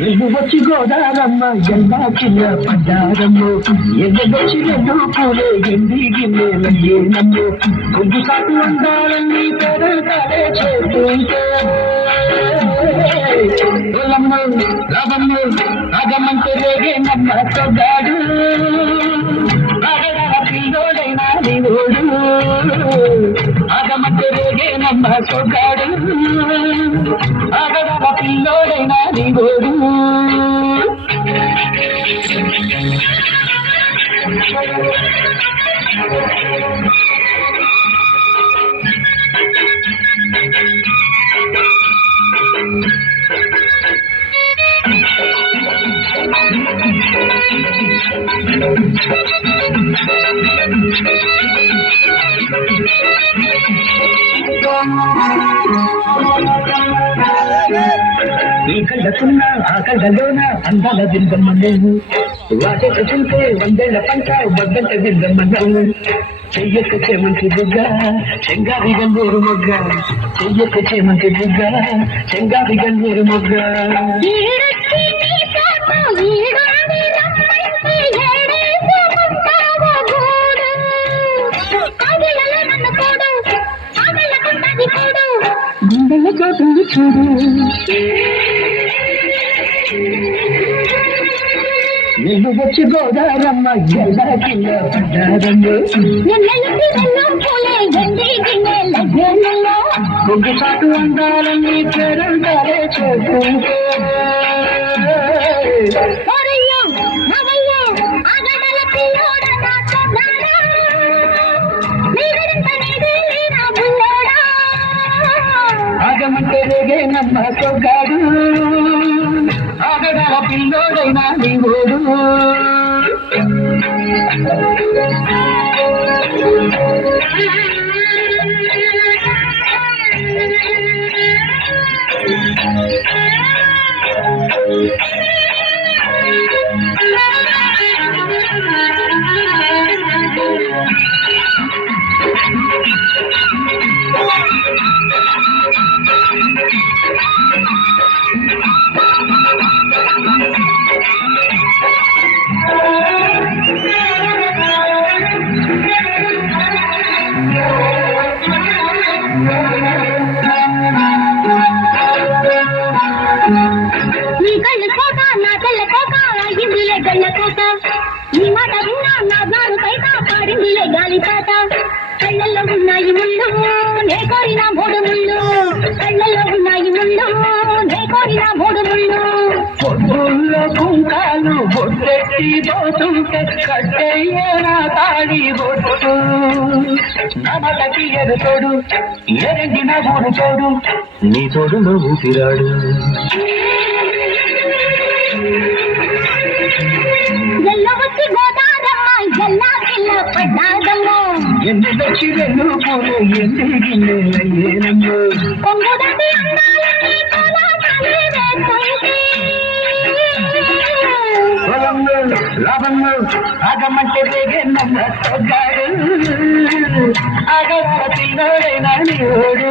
నువ్వు వచ్చి గోదారమ్మ ఎలా కింద పడ్డారమ్మో ఎగదొచ్చి రెండు పూలే ఎండి గిన్నెలయ్యేనమ్మో కొంచెం సాటు అందాలన్నీ పెరగాలే చేస్తుంటే రావమ్మ రాగమంటే రేగేనమ్మ తొగాడు పిల్లోడైనా నీవోడు ఆగమంటే రేగేనమ్మ తొగాడు ఆగడాల పిల్లోడైనా నీవోడు ఈ కళ్ళకున్న ఆ కళ్ళలోన అందాల దిందమ్మ నేను వాటి చూసే వందేళ్ల పంట వద్దంట దిందమ్మ నవ్వు చెయ్యక చేమంతి బుగ్గ చెంగారి గంగేరు మొగ్గ చెయ్యక చేమంతి బుగ్గ చెంగారి గంగేరు మొగ్గ గుండెల చోటు చూడు నువ్వు వచ్చి గోదారమ్మ ఎలా కింద పడ్డారమ్మ కొంచెం సాటు అందాలన్నీ పెరంటారే చూస్తుంటే ఆగమంటే రేగేనమ్మ తొగాడు ఆగడాల పిల్లోడైనా నీవోడు నీ కళ్ళు కోట నా తెల్ల కోట ఇందులే గళ్ళ కోట నీ మాట విన్నా నా గారు బయట పాడిందిలే గాలి పాట కళ్ళల్లో ఉన్నాయి ముళ్ళు నే కోరిన మూడు ముళ్ళు కళ్ళల్లో ఉన్నాయి ముళ్ళు నే కోరిన మూడు ముళ్ళు పొద్దుల్లో కుంకాలు బొట్టెట్టి పోతుంటే కట్టయ్యేనా తాడి బొట్టు నమలకి ఎరతోడు ఎరంగిన మూడు తోడు నీ తోడులో ఊపిరాడు ఎల్లవచ్చి గోదారమ్మ ఎల్లా కిల్ల పడ్డాదమ్మ ఎందుకొచ్చి రెండు పూలు ఎండి గిన్నెలయ్యేనమ్మ కొంగుదండి అందాలన్నీ కోలాటాలే వేస్తుంటే లాభమ్మ ఆగమంటే రేగేనమ్మ తొగాడు ఆగడాల పిల్లోడైనా నీవోడు